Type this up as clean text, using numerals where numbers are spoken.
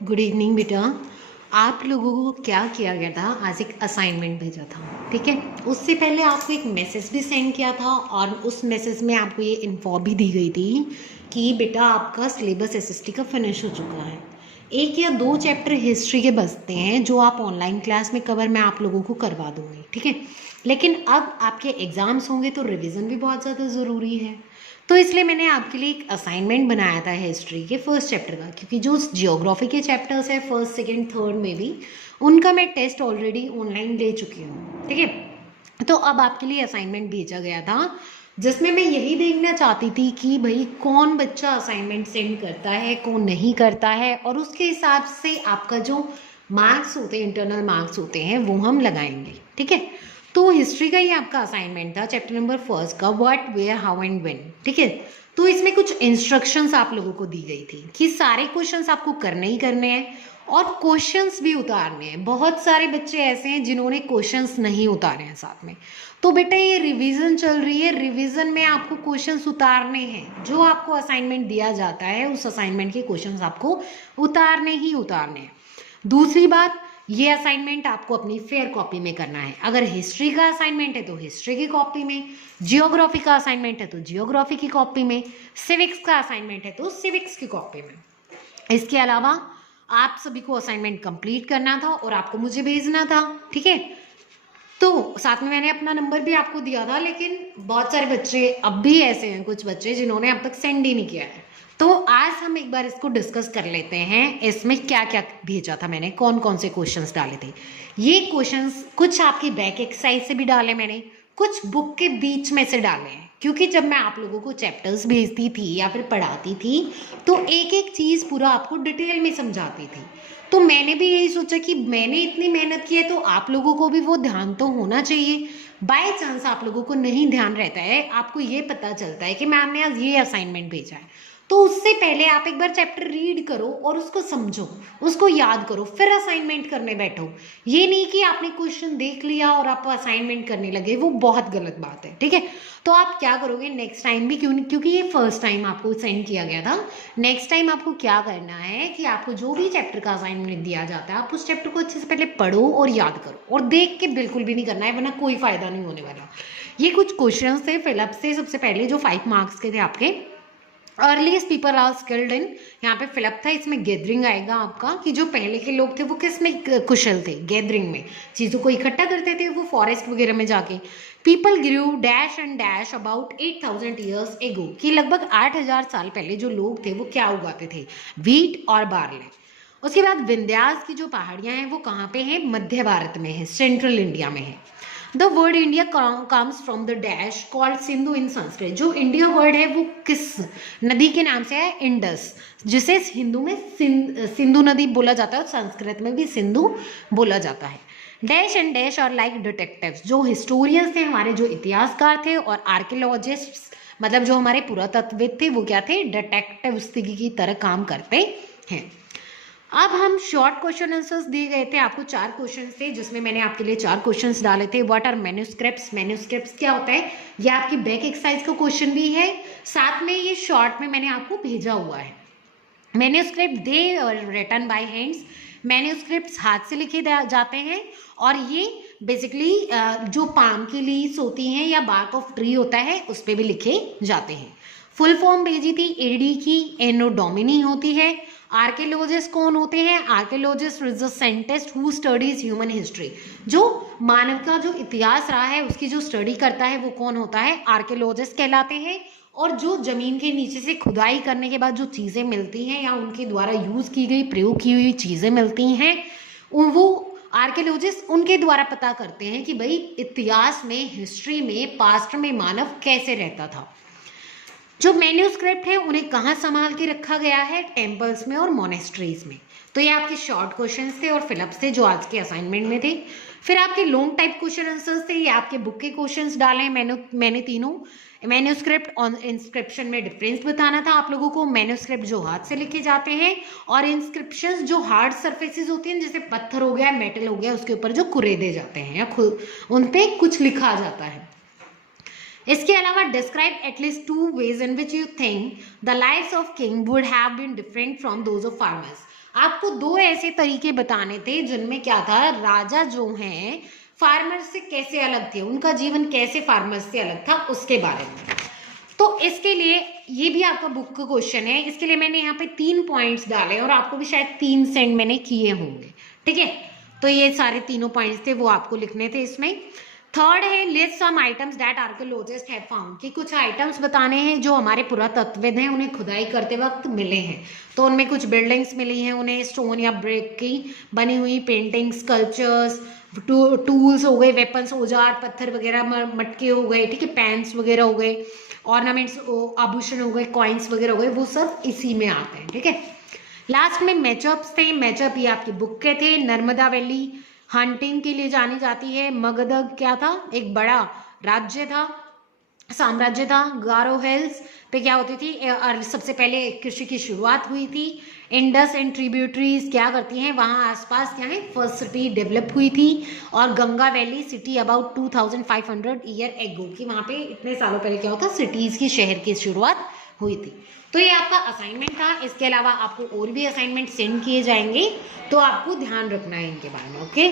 Good evening बेटा। आप लोगों को क्या किया गया था, आज एक असाइनमेंट भेजा था, ठीक है। उससे पहले आपको एक मैसेज भी सेंड किया था और उस मैसेज में आपको ये इन्फॉर्म भी दी गई थी कि बेटा आपका सिलेबस एसएसटी का फिनिश हो चुका है। एक या दो चैप्टर हिस्ट्री के बचते हैं जो आप ऑनलाइन क्लास में कवर मैं आप लोगों को करवा दूंगी, ठीक है। लेकिन अब आपके एग्जाम्स होंगे तो रिवीजन भी बहुत ज़्यादा ज़रूरी है। तो इसलिए मैंने आपके लिए एक असाइनमेंट बनाया था हिस्ट्री के फर्स्ट चैप्टर का, क्योंकि जो जियोग्राफी के चैप्टर्स है फर्स्ट सेकंड थर्ड में भी उनका मैं टेस्ट ऑलरेडी ऑनलाइन ले चुकी हूँ, ठीक है। तो अब आपके लिए असाइनमेंट भेजा गया था जिसमें मैं यही देखना चाहती थी कि भाई कौन बच्चा असाइनमेंट सेंड करता है कौन नहीं करता है, और उसके हिसाब से आपका जो मार्क्स होते हैं, इंटरनल मार्क्स होते हैं, वो हम लगाएंगे, ठीक है। तो हिस्ट्री का ही आपका असाइनमेंट था, चैप्टर नंबर फर्स्ट का, what where how and when, ठीक है। तो इसमें कुछ इंस्ट्रक्शंस आप लोगों को दी गई थी कि सारे क्वेश्चंस आपको करने ही करने हैं और क्वेश्चंस भी उतारने हैं। बहुत सारे बच्चे ऐसे हैं जिन्होंने क्वेश्चंस नहीं उतारे हैं साथ में। तो बेटा ये रिवीजन चल रही है, रिवीजन में आपको क्वेश्चंस उतारने हैं। जो आपको असाइनमेंट दिया जाता है उस असाइनमेंट के क्वेश्चंस आपको उतारने ही उतारने हैं। दूसरी बात, ये असाइनमेंट आपको अपनी फेयर कॉपी में करना है। अगर हिस्ट्री का असाइनमेंट है तो हिस्ट्री की कॉपी में, जियोग्राफी का असाइनमेंट है तो जियोग्राफी की कॉपी में, सिविक्स का असाइनमेंट है तो सिविक्स की कॉपी में। इसके अलावा आप सभी को असाइनमेंट कंप्लीट करना था और आपको मुझे भेजना था, ठीक है। तो साथ में मैंने अपना नंबर भी आपको दिया था, लेकिन बहुत सारे बच्चे अब भी ऐसे हैं, कुछ बच्चे जिन्होंने अब तक सेंड ही नहीं किया है। तो आज हम एक बार इसको डिस्कस कर लेते हैं, इसमें क्या क्या भेजा था मैंने, कौन कौन से क्वेश्चंस डाले थे। ये क्वेश्चंस कुछ आपकी बैक एक्सरसाइज से भी डाले मैंने, कुछ बुक के बीच में से डाले हैं, क्योंकि जब मैं आप लोगों को चैप्टर्स भेजती थी या फिर पढ़ाती थी तो एक एक चीज़ पूरा आपको डिटेल में समझाती थी। तो मैंने भी यही सोचा कि मैंने इतनी मेहनत की है तो आप लोगों को भी वो ध्यान तो होना चाहिए। बाय चांस आप लोगों को नहीं ध्यान रहता है, आपको ये पता चलता है कि मैम ने आज ये असाइनमेंट भेजा है, तो उससे पहले आप एक बार चैप्टर रीड करो और उसको समझो, उसको याद करो, फिर असाइनमेंट करने बैठो। ये नहीं कि आपने क्वेश्चन देख लिया और आप असाइनमेंट करने लगे, वो बहुत गलत बात है, ठीक है। तो आप क्या करोगे नेक्स्ट टाइम भी, क्योंकि ये फर्स्ट टाइम आपको सेंड किया गया था, नेक्स्ट टाइम आपको क्या करना है कि आपको जो भी चैप्टर का असाइनमेंट दिया जाता है आप उस चैप्टर को अच्छे से पहले पढ़ो और याद करो, और देख के बिल्कुल भी नहीं करना है, वरना कोई फायदा नहीं होने वाला। ये कुछ क्वेश्चन थे फिलअप से, सबसे पहले जो 5 मार्क्स के थे आपके, earliest people are skilled in, यहाँ पे फिलअप था, इसमें गैदरिंग आएगा आपका कि जो पहले के लोग थे वो किस में कुशल थे, गैदरिंग में चीज़ों को इकट्ठा करते थे वो फॉरेस्ट वगैरह में जाके। People grew dash and dash about 8000 years ago, कि लगभग 8000 साल पहले जो लोग थे वो क्या उगाते थे, व्हीट और बार्ले। उसके बाद विंध्यास की जो पहाड़ियाँ हैं वो कहाँ पे हैं, मध्य भारत में है, सेंट्रल इंडिया में है। The word India comes from the dash called Sindhu in Sanskrit, जो इंडिया वर्ड है वो किस नदी के नाम से है, इंडस, जिसे हिंदू में सिंधु नदी बोला जाता है और संस्कृत में भी सिंधु बोला जाता है। डैश एंड डैश और लाइक डिटेक्टिव्स, जो हिस्टोरियंस थे हमारे, जो इतिहासकार थे, और आर्कियोलॉजिस्ट मतलब जो हमारे पुरातत्वविद थे वो क्या थे, डिटेक्टिव्स की तरह काम करते हैं। अब हम शॉर्ट क्वेश्चन आंसर्स दिए गए थे आपको, 4 क्वेश्चन थे जिसमें मैंने आपके लिए 4 क्वेश्चंस डाले थे। व्हाट आर मैन्यूस्क्रिप्ट्स, मैन्यूस्क्रिप्ट्स क्या होता है, ये आपकी बैक एक्सरसाइज का क्वेश्चन भी है, साथ में ये शॉर्ट में मैंने आपको भेजा हुआ है। Manuscript they written by hands, manuscripts हाथ से लिखे जाते हैं, और ये बेसिकली जो पाम की लीव्स होती हैं या बार्क ऑफ ट्री होता है उस पर भी लिखे जाते हैं। फुल फॉर्म भेजी थी एडी की, एनो डोमिनी होती है। आर्कियोलॉजिस्ट कौन होते हैं, archaeologist is the scientist who studies human history, जो मानव का जो इतिहास रहा है उसकी जो स्टडी करता है वो कौन होता है, आर्कियोलॉजिस्ट कहलाते हैं। और जो जमीन के नीचे से खुदाई करने के बाद जो चीज़ें मिलती हैं या उनके द्वारा यूज़ की गई प्रयोग की हुई चीज़ें मिलती हैं, वो आर्कियोलॉजिस्ट उनके द्वारा पता करते हैं कि भाई इतिहास में, हिस्ट्री में, पास्ट में मानव कैसे रहता था। जो मैन्यूस्क्रिप्ट है उन्हें कहाँ संभाल के रखा गया है, टेम्पल्स में और मोनेस्ट्रीज में। तो ये आपके शॉर्ट क्वेश्चंस थे और फिलअप्स थे जो आज के असाइनमेंट में थे। फिर आपके लॉन्ग टाइप क्वेश्चन आंसर्स थे, ये आपके बुक के क्वेश्चंस डाले हैं मैंने तीनों। मैन्यूस्क्रिप्ट और इंस्क्रिप्शन में डिफरेंस बताना था आप लोगों को। मैन्यूस्क्रिप्ट जो हाथ से लिखे जाते हैं, और इंस्क्रिप्शंस जो हार्ड सरफेसेस होती हैं, जैसे पत्थर हो गया, मेटल हो गया, उसके ऊपर जो कुरेदे जाते हैं या उन पर कुछ लिखा जाता है। इसके अलावा describe at least 2 ways in which you think the lives of king would have been different from those of farmers, आपको दो ऐसे तरीके बताने थे जिनमें क्या था, राजा जो हैं फार्मर से कैसे अलग थे, उनका जीवन कैसे फार्मर से अलग था, उसके बारे में। तो इसके लिए ये भी आपका बुक का क्वेश्चन है, इसके लिए मैंने यहाँ पे 3 पॉइंट्स डाले और आपको भी शायद 3 सेंड मैंने किए होंगे, ठीक है। तो ये सारे तीनों पॉइंट्स थे, वो आपको लिखने थे इसमें। थर्ड है list some items that archaeologist have found, कि कुछ आइटम्स बताने हैं जो हमारे पुरातत्वविद हैं उन्हें खुदाई करते वक्त मिले हैं। तो उनमें कुछ बिल्डिंग्स मिली हैं उन्हें, स्टोन या ब्रिक की बनी हुई पेंटिंग्स, स्कल्पचर्स, टूल्स हो गए, वेपन्स, औजार, पत्थर वगैरह, मटके हो गए, ठीक है, पैंस वगैरह हो गए, ऑर्नामेंट्स, आभूषण हो गए, कॉइन्स वगैरह हो गए, वो सब इसी में आते हैं, ठीक है। लास्ट में मैचअप्स थे। मैचअप ये आपकी बुक के थे। नर्मदा वैली हंटिंग के लिए जानी जाती है। मगध क्या था, एक बड़ा राज्य था, साम्राज्य था। गारो हिल्स पे क्या होती थी, और सबसे पहले कृषि की शुरुआत हुई थी। इंडस एंड ट्रिब्यूटरीज क्या करती हैं, वहाँ आसपास क्या है, फर्स्ट सिटी डेवलप हुई थी। और Ganga valley city about 2500 year ago, की वहाँ पे इतने सालों पहले क्या होता, सिटीज की, शहर की शुरुआत हुई थी। तो ये आपका असाइनमेंट था। इसके अलावा आपको और भी असाइनमेंट सेंड किए जाएंगे, तो आपको ध्यान रखना है इनके बारे में, ओके।